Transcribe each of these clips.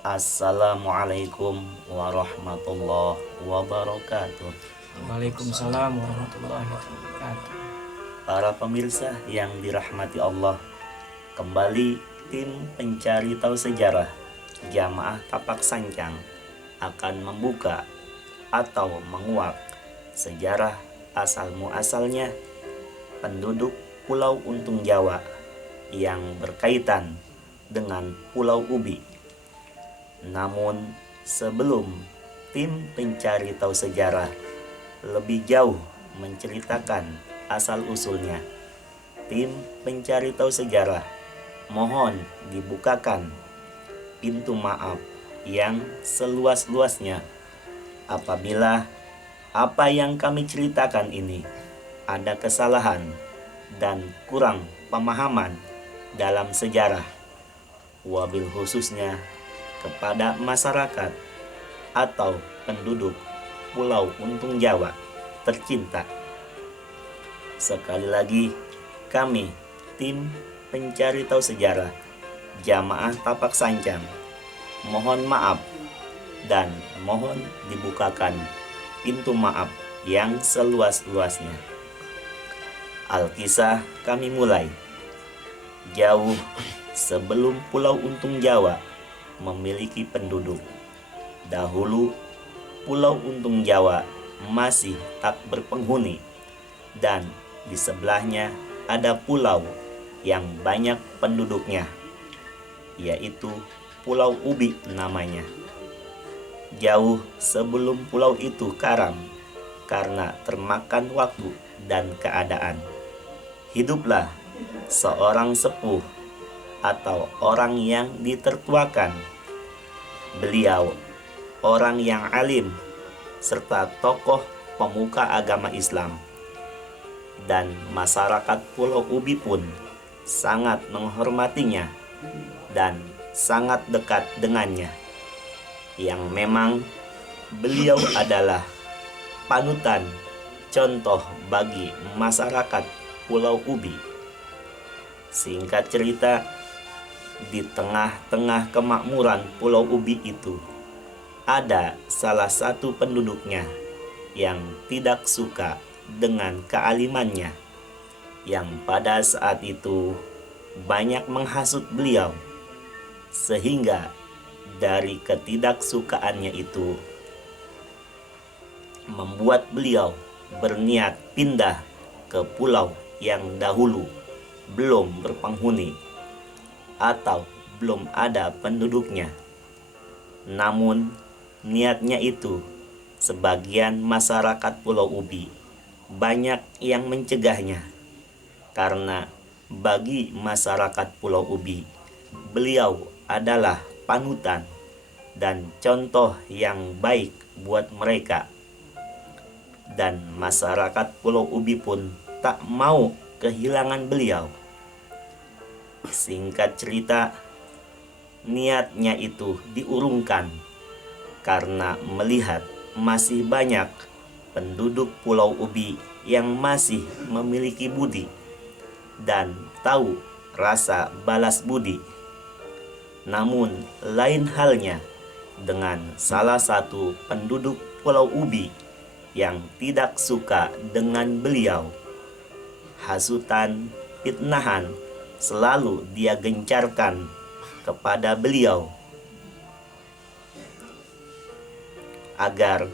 Assalamualaikum warahmatullahi wabarakatuh. Waalaikumsalam warahmatullahi wabarakatuh. Para pemirsa yang dirahmati Allah, kembali tim pencari tahu sejarah Jamaah Tapak Sancang akan membuka atau menguak sejarah asal muasalnya penduduk Pulau Untung Jawa yang berkaitan dengan Pulau Ubi. Namun sebelum tim pencari tahu sejarah lebih jauh menceritakan asal-usulnya, tim pencari tahu sejarah mohon dibukakan pintu maaf yang seluas-luasnya apabila apa yang kami ceritakan ini ada kesalahan dan kurang pemahaman dalam sejarah, wabil khususnya kepada masyarakat atau penduduk Pulau Untung Jawa tercinta. Sekali lagi, kami tim pencari tahu sejarah Jamaah Tapak Sancang mohon maaf dan mohon dibukakan pintu maaf yang seluas-luasnya. Alkisah kami mulai. Jauh sebelum Pulau Untung Jawa memiliki penduduk, dahulu Pulau Untung Jawa masih tak berpenghuni, dan di sebelahnya ada pulau yang banyak penduduknya, yaitu Pulau Ubi namanya. Jauh sebelum pulau itu karam karena termakan waktu dan keadaan, hiduplah seorang sepuh atau orang yang ditertuakan. Beliau orang yang alim serta tokoh pemuka agama Islam, dan masyarakat Pulau Ubi pun sangat menghormatinya dan sangat dekat dengannya, yang memang beliau adalah panutan contoh bagi masyarakat Pulau Ubi. Singkat cerita, di tengah-tengah kemakmuran Pulau Ubi itu ada salah satu penduduknya yang tidak suka dengan kealimannya, yang pada saat itu banyak menghasut beliau, sehingga dari ketidaksukaannya itu membuat beliau berniat pindah ke pulau yang dahulu belum berpenghuni atau belum ada penduduknya. Namun niatnya itu sebagian masyarakat Pulau Ubi banyak yang mencegahnya, karena bagi masyarakat Pulau Ubi beliau adalah panutan dan contoh yang baik buat mereka, dan masyarakat Pulau Ubi pun tak mau kehilangan beliau. Singkat cerita, niatnya itu diurungkan karena melihat masih banyak penduduk Pulau Ubi yang masih memiliki budi dan tahu rasa balas budi. Namun lain halnya dengan salah satu penduduk Pulau Ubi yang tidak suka dengan beliau. Hasutan, fitnahan selalu dia gencarkan kepada beliau agar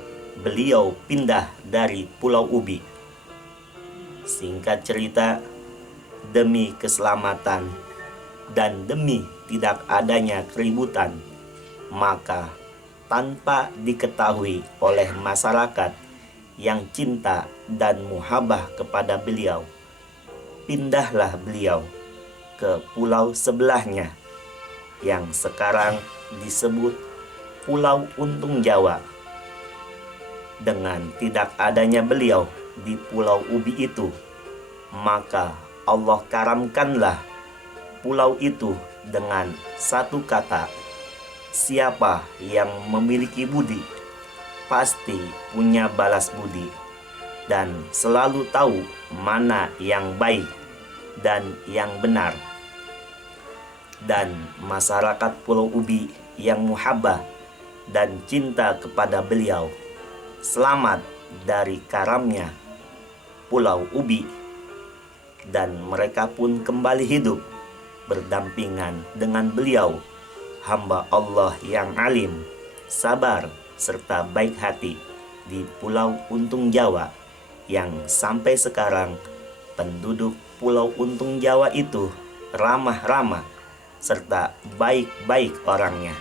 beliau pindah dari Pulau Ubi. Singkat cerita, demi keselamatan dan demi tidak adanya keributan, maka tanpa diketahui oleh masyarakat yang cinta dan muhabah kepada beliau, pindahlah beliau ke pulau sebelahnya yang sekarang disebut Pulau Untung Jawa. Dengan tidak adanya beliau di Pulau Ubi itu, maka Allah karamkanlah pulau itu dengan satu kata: siapa yang memiliki budi pasti punya balas budi dan selalu tahu mana yang baik dan yang benar. dan masyarakat Pulau Ubi yang muhabbah dan cinta kepada beliau selamat dari karamnya Pulau Ubi, dan mereka pun kembali hidup berdampingan dengan beliau, hamba Allah yang alim, sabar, serta baik hati di Pulau Untung Jawa, yang sampai sekarang penduduk Pulau Untung Jawa itu ramah-ramah serta baik-baik orangnya.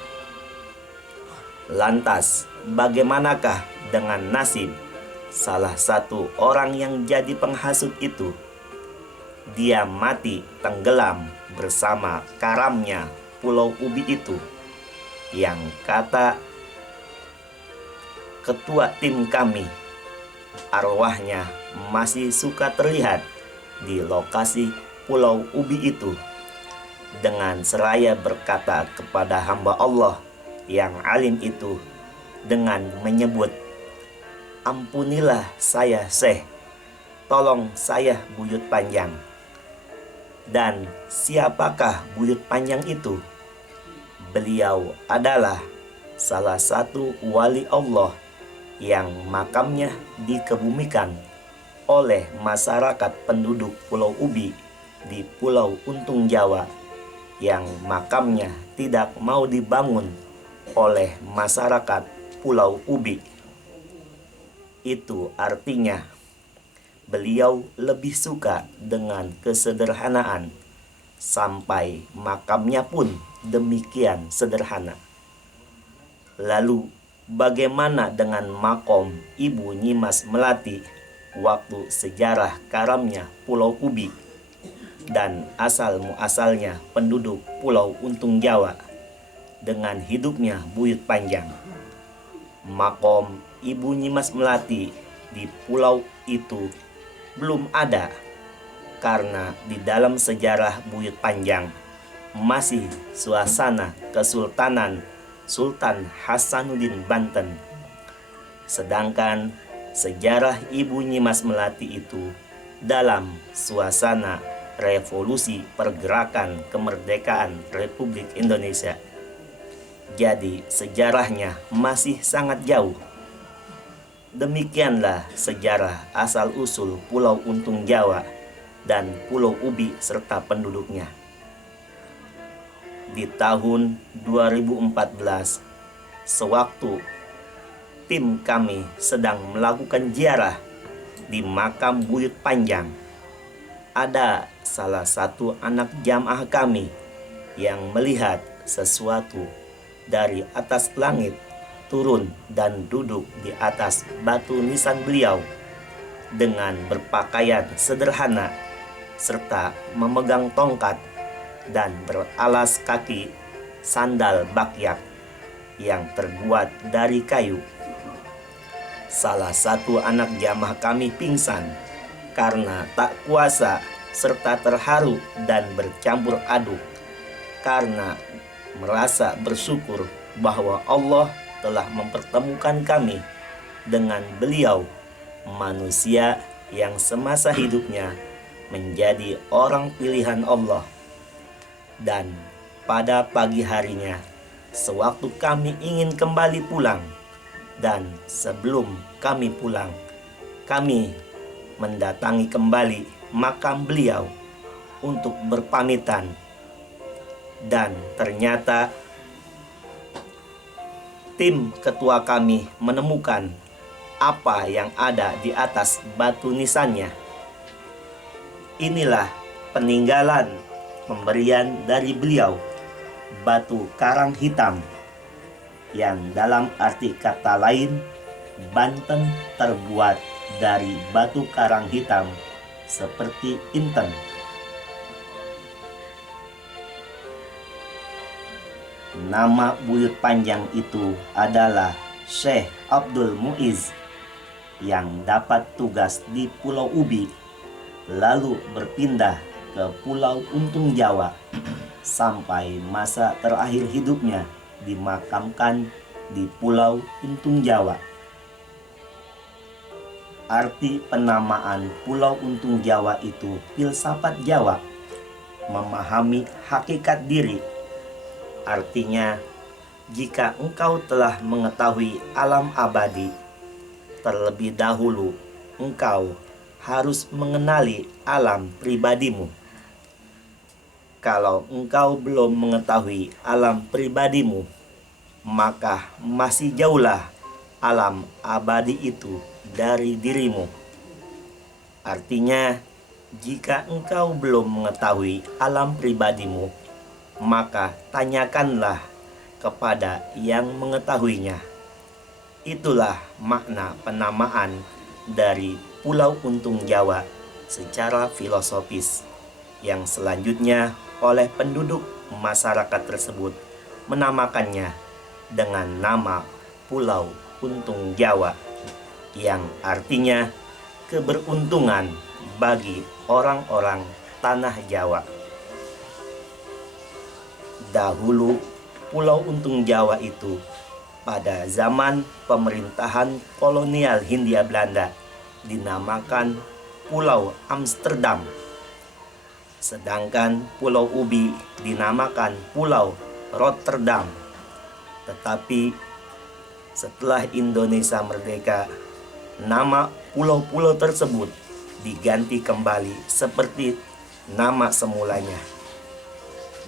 Lantas, bagaimanakah dengan nasib salah satu orang yang jadi penghasut itu? Dia mati tenggelam bersama karamnya Pulau Ubi itu, yang kata ketua tim kami, arwahnya masih suka terlihat di lokasi Pulau Ubi itu, dengan seraya berkata kepada hamba Allah yang alim itu dengan menyebut, "Ampunilah saya, Syekh, tolong saya buyut panjang." Dan siapakah buyut panjang itu? Beliau adalah salah satu wali Allah yang makamnya dikebumikan oleh masyarakat penduduk Pulau Ubi di Pulau Untung Jawa, yang makamnya tidak mau dibangun oleh masyarakat Pulau Ubi. Itu artinya beliau lebih suka dengan kesederhanaan, sampai makamnya pun demikian sederhana. Lalu bagaimana dengan makom Ibu Nyimas Melati waktu sejarah karamnya Pulau Ubi dan asal-muasalnya penduduk Pulau Untung Jawa dengan hidupnya buyut panjang? Makom Ibu Nyimas Melati di pulau itu belum ada, karena di dalam sejarah buyut panjang masih suasana Kesultanan Sultan Hasanuddin Banten. Sedangkan sejarah Ibu Nyimas Melati itu dalam suasana revolusi pergerakan kemerdekaan Republik Indonesia. Jadi sejarahnya masih sangat jauh. Demikianlah sejarah asal-usul Pulau Untung Jawa dan Pulau Ubi serta penduduknya. Di tahun 2014, sewaktu tim kami sedang melakukan ziarah di makam buyut panjang, ada salah satu anak jamaah kami yang melihat sesuatu dari atas langit turun dan duduk di atas batu nisan beliau dengan berpakaian sederhana serta memegang tongkat dan beralas kaki sandal bakyak yang terbuat dari kayu. Salah satu anak jamaah kami pingsan karena tak kuasa serta terharu dan bercampur aduk karena merasa bersyukur bahwa Allah telah mempertemukan kami dengan beliau, manusia yang semasa hidupnya menjadi orang pilihan Allah. Dan pada pagi harinya, sewaktu kami ingin kembali pulang, dan sebelum kami pulang, kami mendatangi kembali makam beliau untuk berpamitan, dan ternyata tim ketua kami menemukan apa yang ada di atas batu nisannya. Inilah peninggalan pemberian dari beliau, batu karang hitam, yang dalam arti kata lain Banten terbuat dari batu karang hitam seperti inten. Nama buyut panjang itu adalah Syekh Abdul Muiz, yang dapat tugas di Pulau Ubi, lalu berpindah ke Pulau Untung Jawa sampai masa terakhir hidupnya dimakamkan di Pulau Untung Jawa. Arti penamaan Pulau Untung Jawa itu filsafat Jawa, memahami hakikat diri Artinya, jika engkau telah mengetahui alam abadi, terlebih dahulu engkau harus mengenali alam pribadimu. Kalau engkau belum mengetahui alam pribadimu, maka masih jauhlah alam abadi itu dari dirimu. Artinya, jika engkau belum mengetahui alam pribadimu, maka tanyakanlah kepada yang mengetahuinya. Itulah makna penamaan dari Pulau Untung Jawa secara filosofis, yang selanjutnya oleh penduduk masyarakat tersebut menamakannya dengan nama Pulau Untung Jawa, yang artinya keberuntungan bagi orang-orang tanah Jawa. Dahulu Pulau Untung Jawa itu pada zaman pemerintahan kolonial Hindia Belanda dinamakan Pulau Amsterdam. Sedangkan Pulau Ubi dinamakan Pulau Rotterdam. Tetapi setelah Indonesia merdeka, nama pulau-pulau tersebut diganti kembali seperti nama semulanya.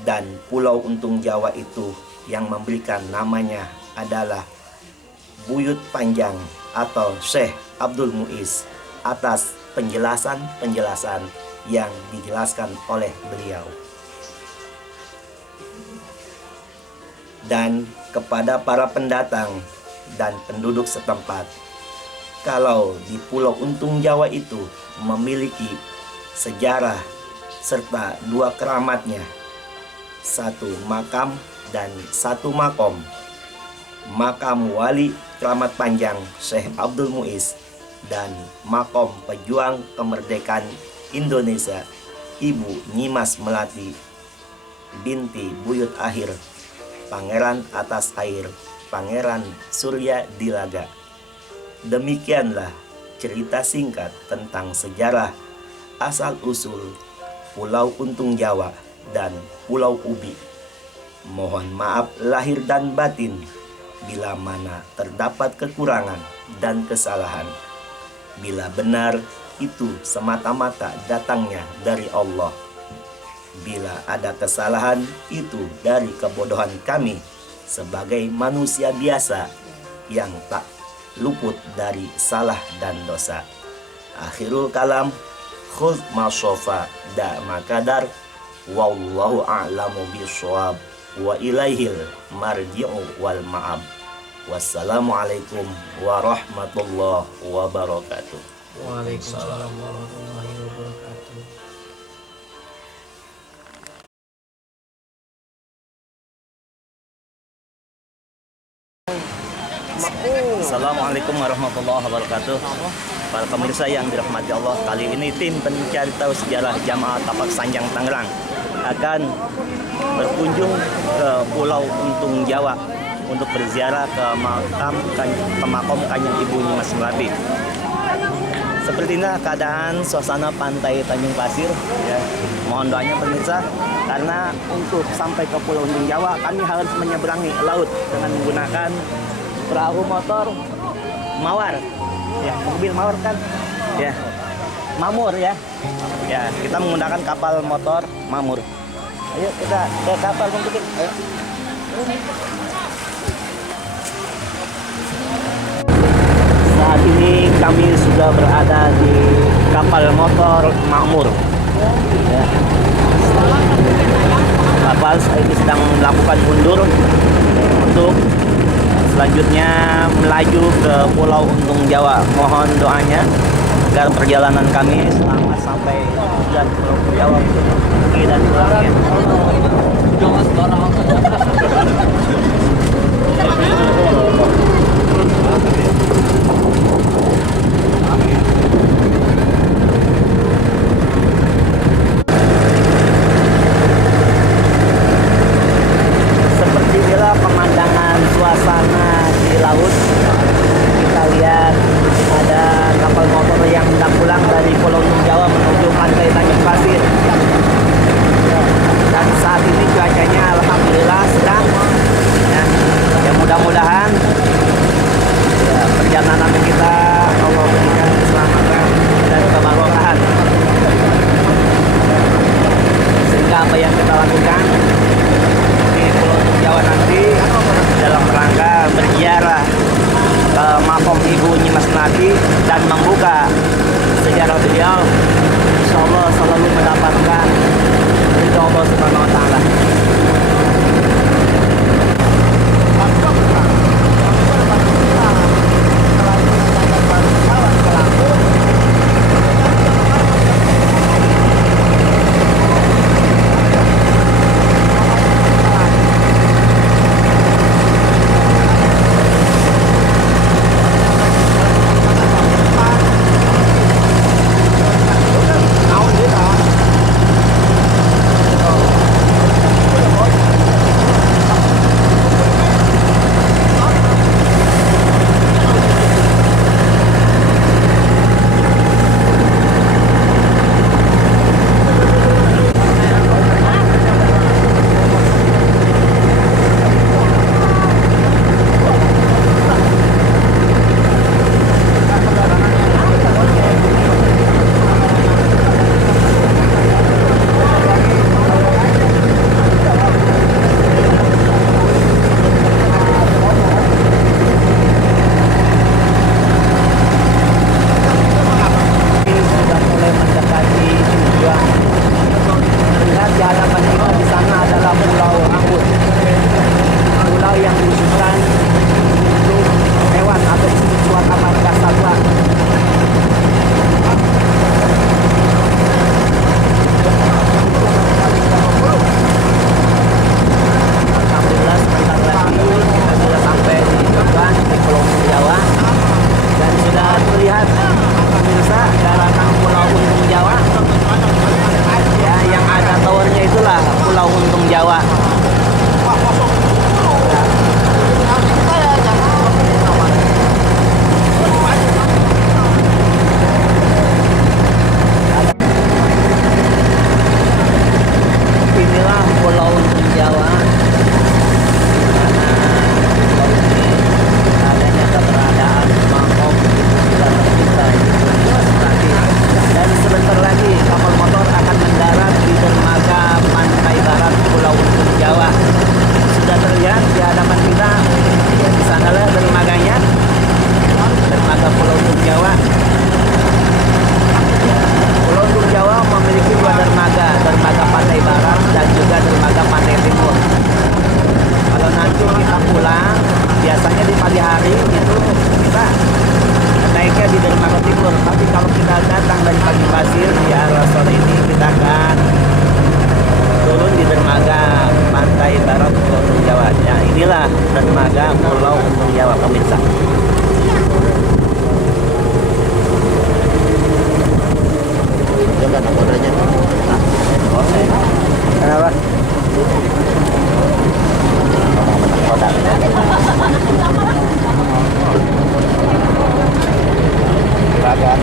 Dan Pulau Untung Jawa itu yang memberikan namanya adalah Buyut Panjang atau Syekh Abdul Muiz atas penjelasan-penjelasan yang dijelaskan oleh beliau. Dan kepada para pendatang dan penduduk setempat, kalau di Pulau Untung Jawa itu memiliki sejarah serta dua keramatnya, satu makam dan satu makom. Makam wali keramat panjang Syekh Abdul Muiz dan makom pejuang kemerdekaan Indonesia Ibu Nyimas Melati binti Buyut Akhir Pangeran Atas Air Pangeran Surya Dilaga. Demikianlah cerita singkat tentang sejarah asal-usul Pulau Untung Jawa dan Pulau Ubi. Mohon maaf lahir dan batin bila mana terdapat kekurangan dan kesalahan. Bila benar, itu semata-mata datangnya dari Allah. Bila ada kesalahan, itu dari kebodohan kami sebagai manusia biasa yang tak luput dari salah dan dosa. Akhirul kalam, khudh ma syafa da makadar, wallahu a'lamu bishawab, wa ilaihil marji'u wal ma'ab. Wassalamualaikum warahmatullahi wabarakatuh. Waalaikumsalam warahmatullahi wabarakatuh. Assalamualaikum warahmatullahi wabarakatuh. Para pemirsa yang dirahmati Allah, kali ini tim pencari tahu sejarah Jamaah Tapak Sanjang Tangerang akan berkunjung ke Pulau Untung Jawa untuk berziarah ke makom Kanjeng Ibu Nyimas Melati. Seperti inilah keadaan suasana pantai Tanjung Pasir, ya. Mohon doanya pemirsa, karena untuk sampai ke Pulau Untung Jawa kami harus menyeberangi laut dengan menggunakan perahu motor mawar, ya, mobil mawar kan, ya, mamur, ya, ya, kita menggunakan kapal motor mamur. Ayo kita ke kapal mungkin, ayo. Saat ini kami sudah berada di kapal motor Makmur. Ya. Kapal ini sedang melakukan mundur untuk selanjutnya melaju ke Pulau Untung Jawa. Mohon doanya agar perjalanan kami selamat sampai tujuan Pulau Untung Jawa untuk pergi dan pulangnya. Seperti inilah pemandangan suasana di laut. Kita lihat ada kapal motor yang hendak pulang dari Pulau Untung Jawa menuju pantai Tanjung Pasir. Dan saat ini cuacanya alhamdulillah sedang dermaga Pulau Untung Jawa, pemirsa. Coba nakodanya. Kenapa? Kodak. Silakan.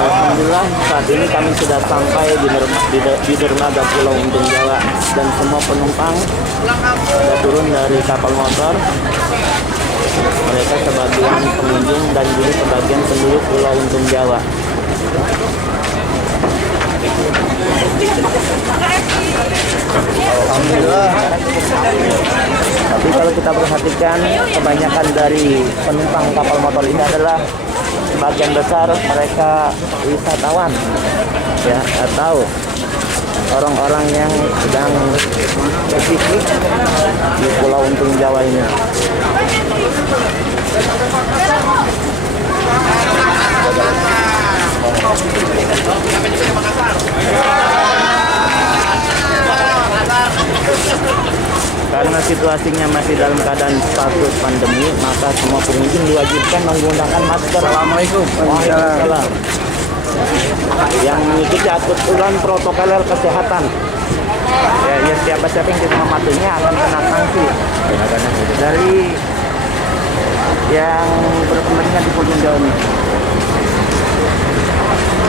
Alhamdulillah saat ini kami sudah sampai di dermaga Pulau Untung Jawa dan semua penumpang sudah turun dari kapal motor. Mereka sebagian pengunjung dan juga sebagian penduduk Pulau Untung Jawa. Alhamdulillah. Tapi kalau kita perhatikan, kebanyakan dari penumpang kapal motor ini adalah sebagian besar mereka wisatawan, ya, atau orang-orang yang sedang berpiknik di Pulau Untung Jawa ini. Karena situasinya masih dalam keadaan status pandemi, maka semua pengunjung diwajibkan menggunakan masker. Assalamualaikum. Waalaikumsalam. Yang mengikuti aturan protokoler kesehatan. Ya, siapa yang tidak mematuhinya akan kena sanksi dari yang berkepentingan di Pulau Jawa ini.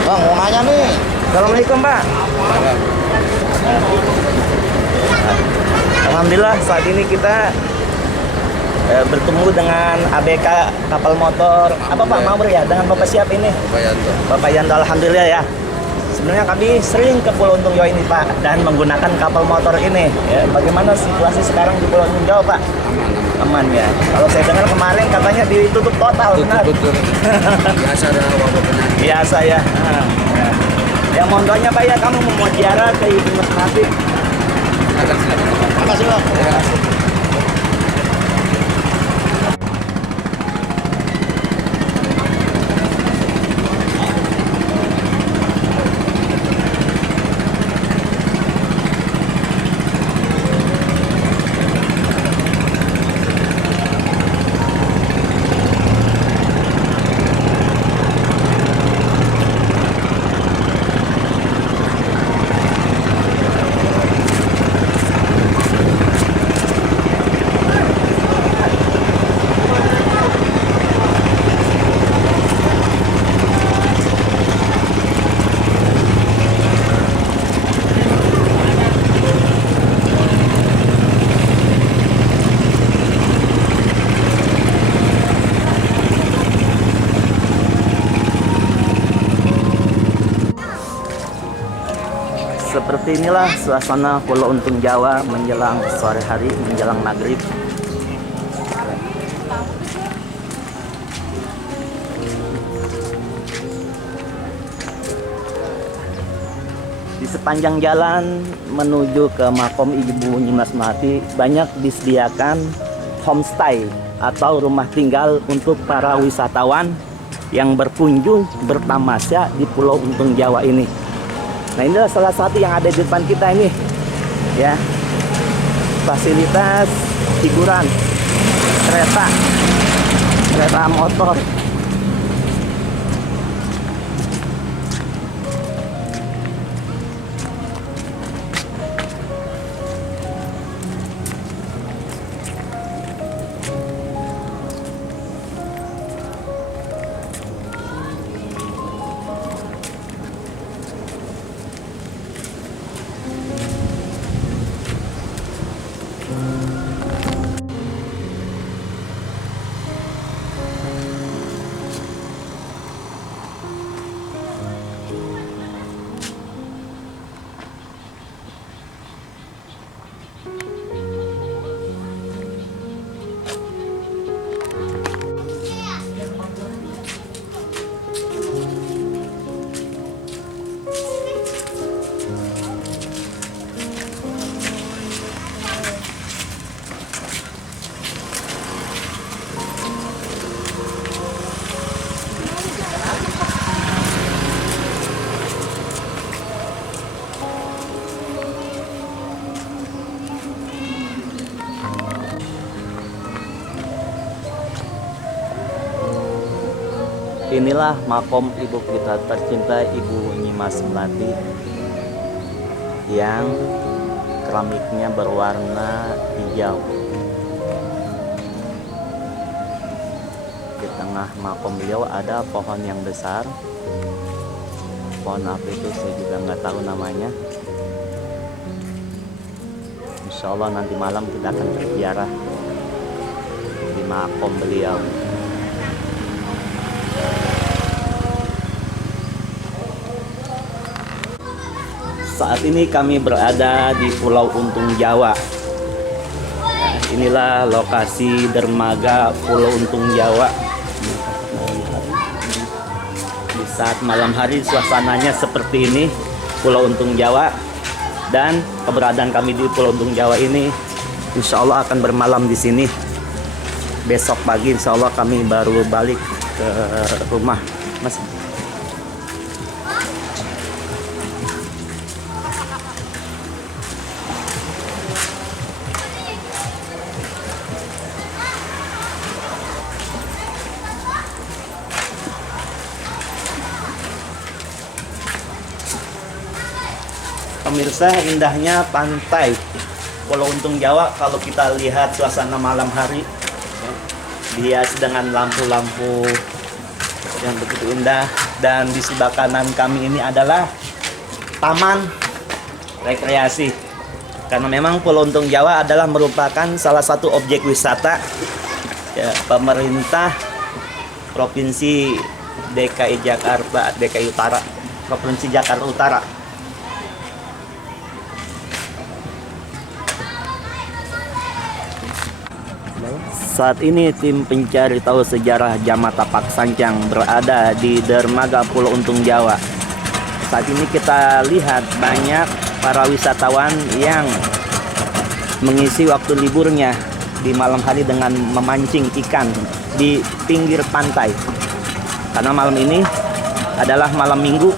Bang, mau nanya nih. Assalamualaikum, Pak. Alhamdulillah saat ini kita bertemu dengan ABK kapal motor. Apa Pak Maur ya? Dengan Bapak siapa ini? Bapak Yanto. Alhamdulillah ya. Sebenarnya kami sering ke Pulau Untung Jawa ini Pak dan menggunakan kapal motor ini. Ya, bagaimana situasi sekarang di Pulau Untung Jawa Pak? Aman ya. Kalau saya dengar kemarin katanya ditutup total, benar? Biasa dah wabah penyakit. Biasa ya. Ya mondonya Pak ya, kamu mau ziarah ke Ibu Mas Nafi. Makasih Bang. Seperti inilah suasana Pulau Untung Jawa menjelang sore hari, menjelang maghrib. Di sepanjang jalan menuju ke makom Ibu Nyimas Melati banyak disediakan homestay atau rumah tinggal untuk para wisatawan yang berkunjung bertamasya di Pulau Untung Jawa ini. Nah, inilah salah satu yang ada di depan kita ini, ya, fasilitas hiburan kereta motor. Inilah makom ibu kita tercinta, Ibu Nyimas Melati, yang keramiknya berwarna hijau. Di tengah makom beliau ada pohon yang besar. Pohon apa itu saya juga nggak tahu namanya. Insya Allah nanti malam kita akan berziarah di makom beliau. Saat ini kami berada di Pulau Untung Jawa. Nah, inilah lokasi dermaga Pulau Untung Jawa. Di saat malam hari suasananya seperti ini, Pulau Untung Jawa. Dan keberadaan kami di Pulau Untung Jawa ini insya Allah akan bermalam di sini. Besok pagi insya Allah kami baru balik ke rumah. Mas. Pemirsa, indahnya pantai Pulau Untung Jawa kalau kita lihat suasana malam hari, dihias dengan lampu-lampu yang begitu indah. Dan di sebelah kanan kami ini adalah taman rekreasi, karena memang Pulau Untung Jawa adalah merupakan salah satu objek wisata ya, pemerintah Provinsi DKI Utara, Provinsi Jakarta Utara. Saat ini tim pencari tahu sejarah Jamat Tapak Sancang berada di dermaga Pulau Untung Jawa. Saat ini kita lihat banyak para wisatawan yang mengisi waktu liburnya di malam hari dengan memancing ikan di pinggir pantai. Karena malam ini adalah malam Minggu.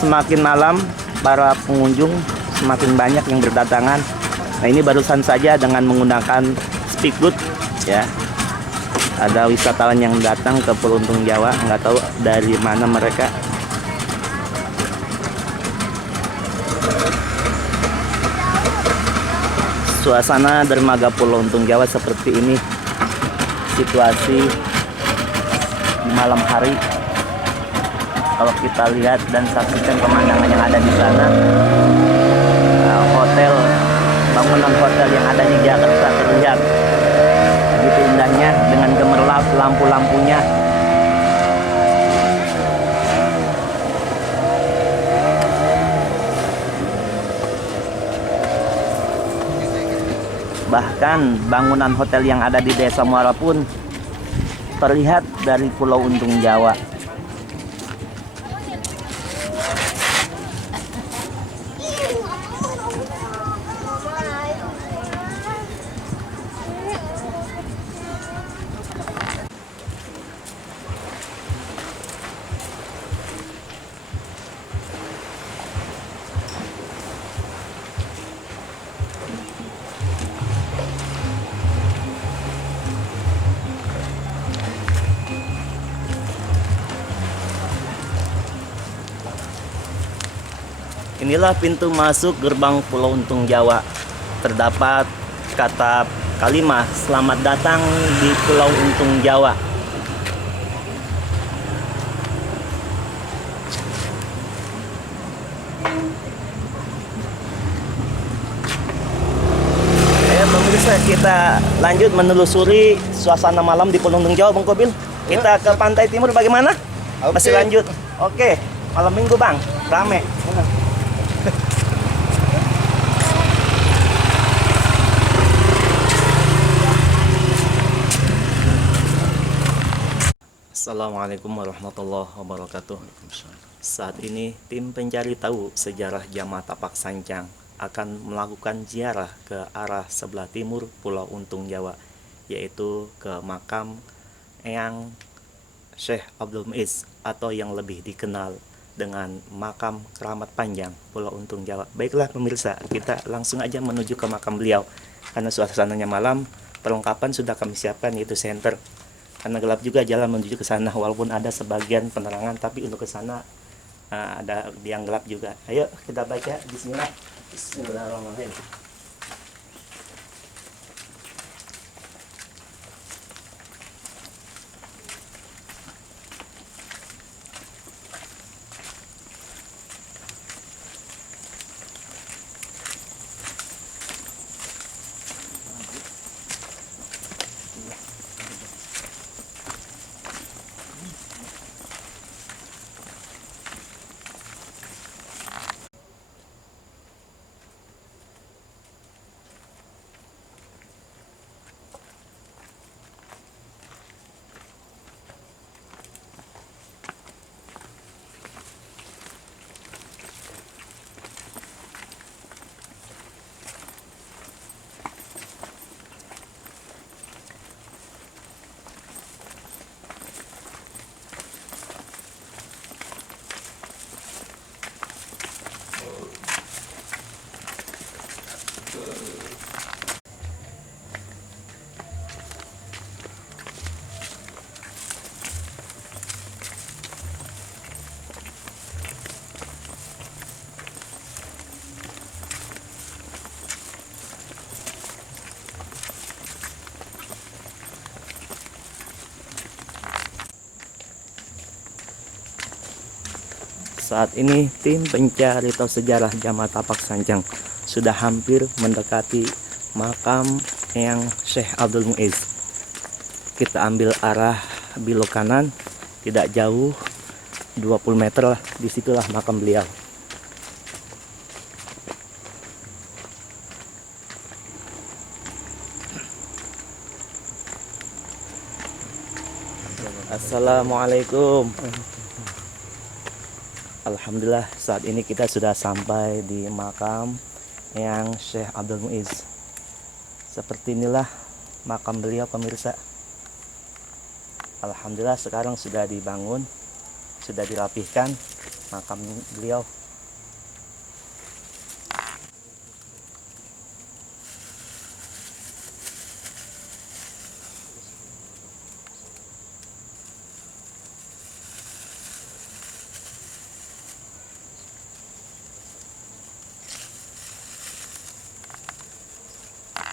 Semakin malam para pengunjung semakin banyak yang berdatangan. Nah, ini barusan saja dengan menggunakan speedboat ya. Ada wisatawan yang datang ke Pulau Untung Jawa, nggak tahu dari mana mereka. Suasana dermaga Pulau Untung Jawa seperti ini. Situasi di malam hari. Kalau kita lihat dan saksikan pemandangan yang ada di sana, hotel, bangunan hotel yang ada di Jakarta terlihat begitu indahnya dengan gemerlap lampu-lampunya. Bahkan bangunan hotel yang ada di Desa Muara pun terlihat dari Pulau Untung Jawa. Inilah pintu masuk gerbang Pulau Untung Jawa. Terdapat kata kalimat "Selamat datang di Pulau Untung Jawa". Pemirsa, kita lanjut menelusuri suasana malam di Pulau Untung Jawa, Bang Kobil. Kita ke pantai timur bagaimana? Masih lanjut. Oke, malam Minggu, Bang. Rame. Assalamualaikum warahmatullahi wabarakatuh. Saat ini tim pencari tahu sejarah Jamat Tapak Sancang akan melakukan ziarah ke arah sebelah timur Pulau Untung Jawa, yaitu ke makam Eyang Syekh Abdul Muiz atau yang lebih dikenal dengan makam Keramat Panjang Pulau Untung Jawa. Baiklah pemirsa, kita langsung aja menuju ke makam beliau karena suasananya malam perlengkapan sudah kami siapkan, yaitu senter. Karena gelap juga jalan menuju ke sana, walaupun ada sebagian penerangan, tapi untuk ke sana ada yang gelap juga. Ayo kita baca Bismillah. Bismillahirrahmanirrahim. Saat ini tim pencari tahu sejarah Jamaah Tapak Sanjang sudah hampir mendekati makam Eyang Syekh Abdul Muiz. Kita ambil arah belok kanan, tidak jauh 20 meter lah, disitulah makam beliau. Assalamualaikum. Alhamdulillah, saat ini kita sudah sampai di makam Eyang Syekh Abdul Muiz. Seperti inilah makam beliau, pemirsa. Alhamdulillah sekarang sudah dibangun, sudah dirapihkan makam beliau.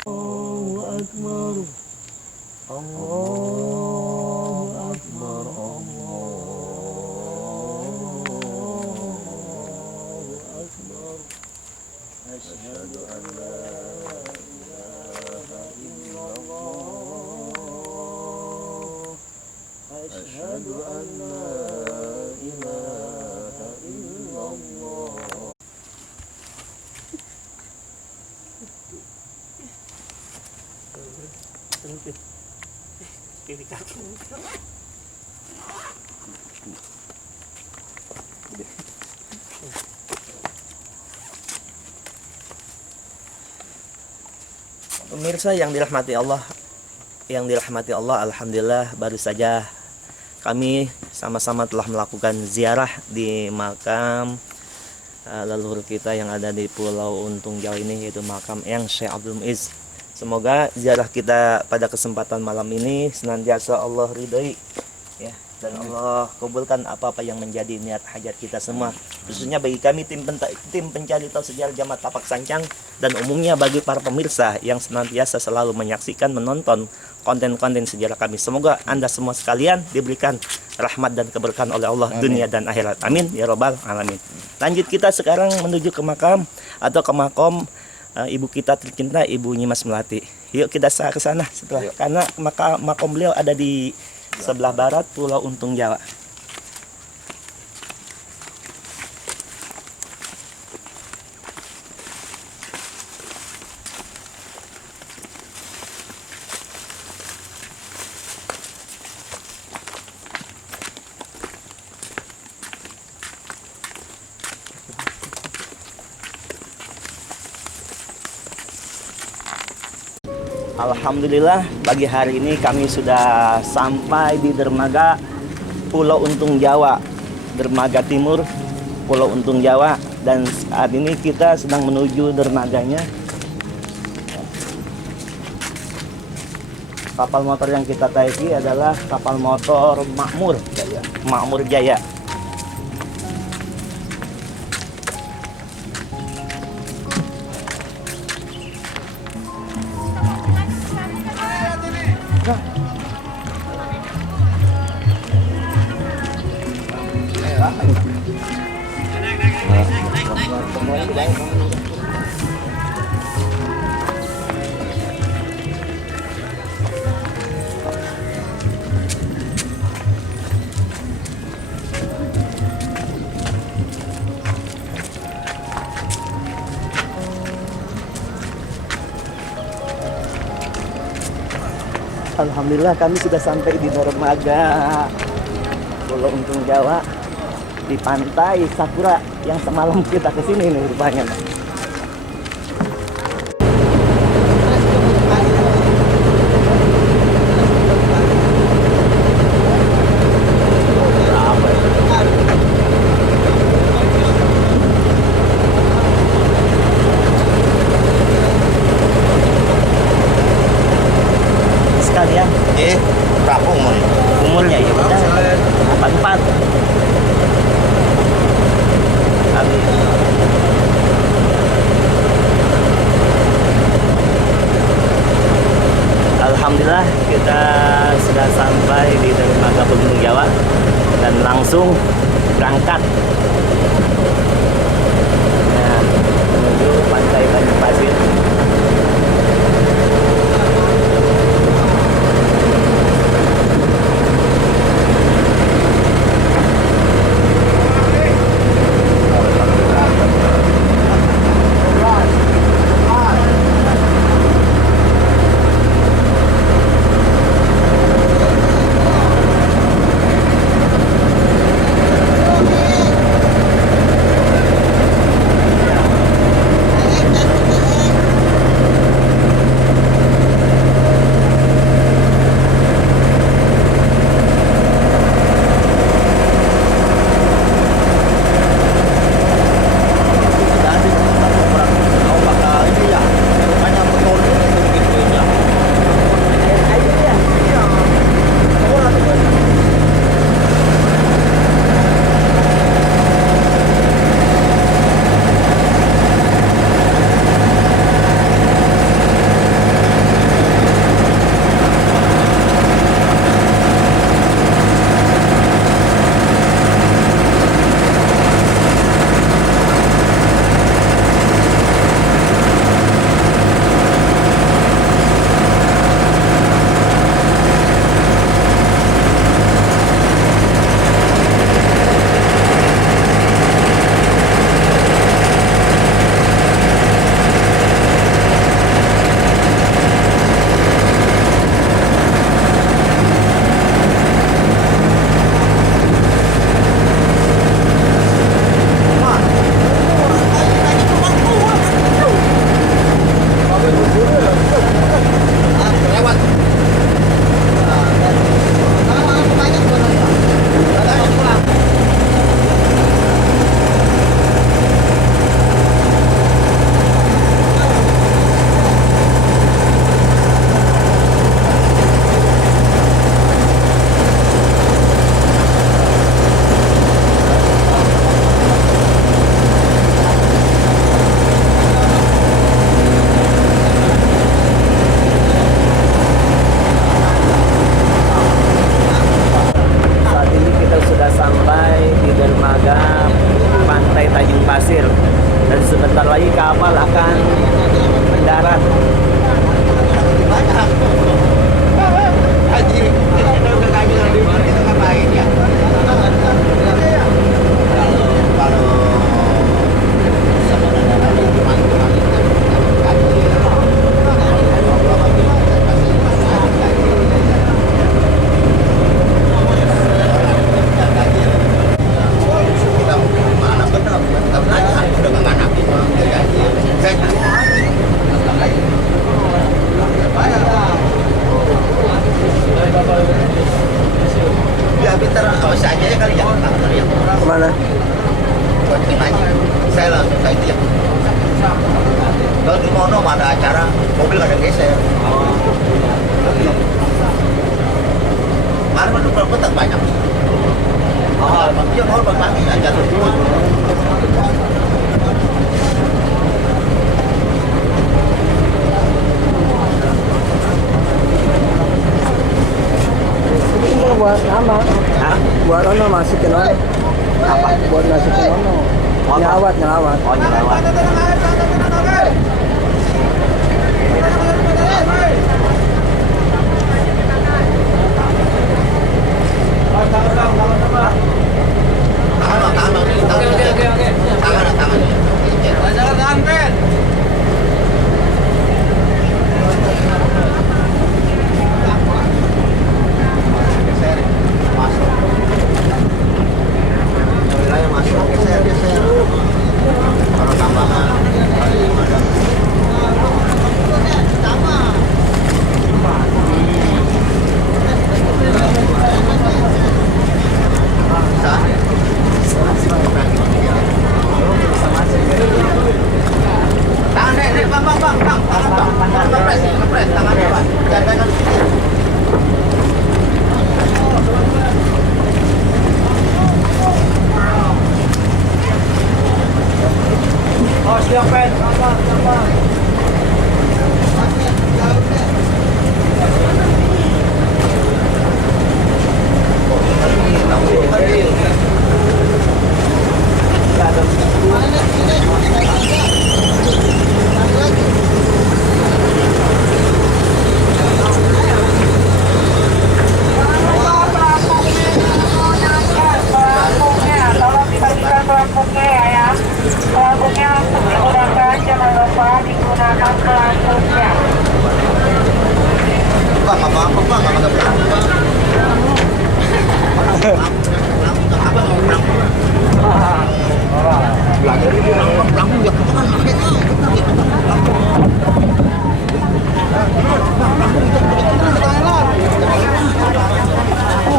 Allahu Akbar, Allahu Akbar, Allahu Akbar. Asyhadu an la ilaha illallah, asyhadu an la ilaha illallah. Kiri kaki. Pemirsa yang dirahmati Allah, alhamdulillah baru saja kami sama-sama telah melakukan ziarah di makam leluhur kita yang ada di Pulau Untung Jawa ini, yaitu makam Eyang Syekh Abdul Muiz. Semoga ziarah kita pada kesempatan malam ini senantiasa Allah ridhoi, ya, dan Allah kabulkan apa-apa yang menjadi niat hajat kita semua, khususnya bagi kami tim pencari tahu sejarah Jamaah Tapak Sanjang, dan umumnya bagi para pemirsa yang senantiasa selalu menyaksikan, menonton konten-konten sejarah kami. Semoga Anda semua sekalian diberikan rahmat dan keberkahan oleh Allah, dunia dan akhirat. Amin ya robbal alamin. Lanjut, kita sekarang menuju ke makam atau ke makom ibu kita tercinta, Ibu Nyimas Melati. Yuk kita ke sana setelah, karena makom beliau ada di sebelah barat Pulau Untung Jawa. Alhamdulillah pagi hari ini kami sudah sampai di dermaga Pulau Untung Jawa, dermaga timur Pulau Untung Jawa, dan saat ini kita sedang menuju dermaganya. Kapal motor yang kita taiki adalah kapal motor Makmur Jaya. Makmur Jaya. Alhamdulillah kami sudah sampai di dermaga Pulau Untung Jawa di pantai Sakura yang semalam kita kesini nih rupanya. Sekalian Berapa umurnya? umurnya ya udah 44. Kami Alhamdulillah kita sudah sampai di dermaga Pulau Jawa dan langsung berangkat nah, menuju pantai Tanjung Pasir. Kemana? Buat tim aja. Saya langsung ke itu ya. Kalau di Mono ada acara, mobil ada geser. Kemarin itu berapa tak banyak. Oh, dia mau berbagi aja terus. Ini buat nama, Hah? buat ono masukin ono, Apa? buat masukin ono, Oh, nyawat. Oh, nyelewat.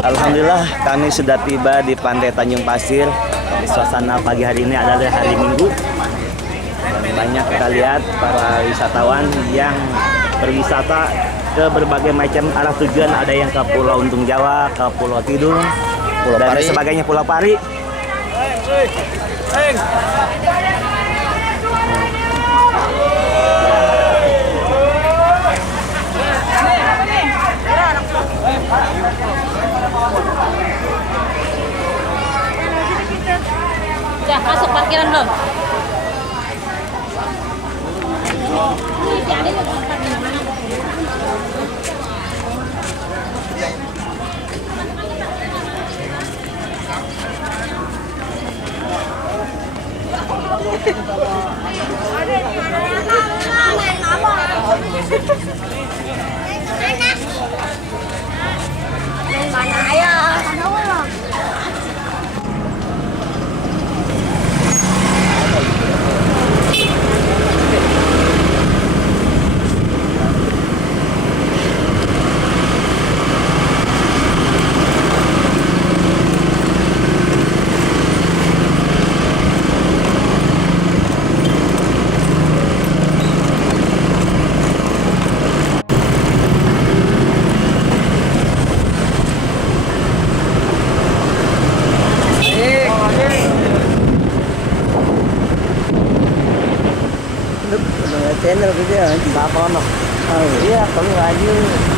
Alhamdulillah kami sudah tiba di Pantai Tanjung Pasir. Di suasana pagi hari ini adalah hari Minggu. Dan banyak kita lihat para wisatawan yang berwisata ke berbagai macam arah tujuan. Ada yang ke Pulau Untung Jawa, ke Pulau Tidung, Pulau dan Pari. sebagainya, Pulau Pari. Ya, masuk parkiran belum? Mana ayah? channel video nanti. Apa ono? Oh iya, kamu aja.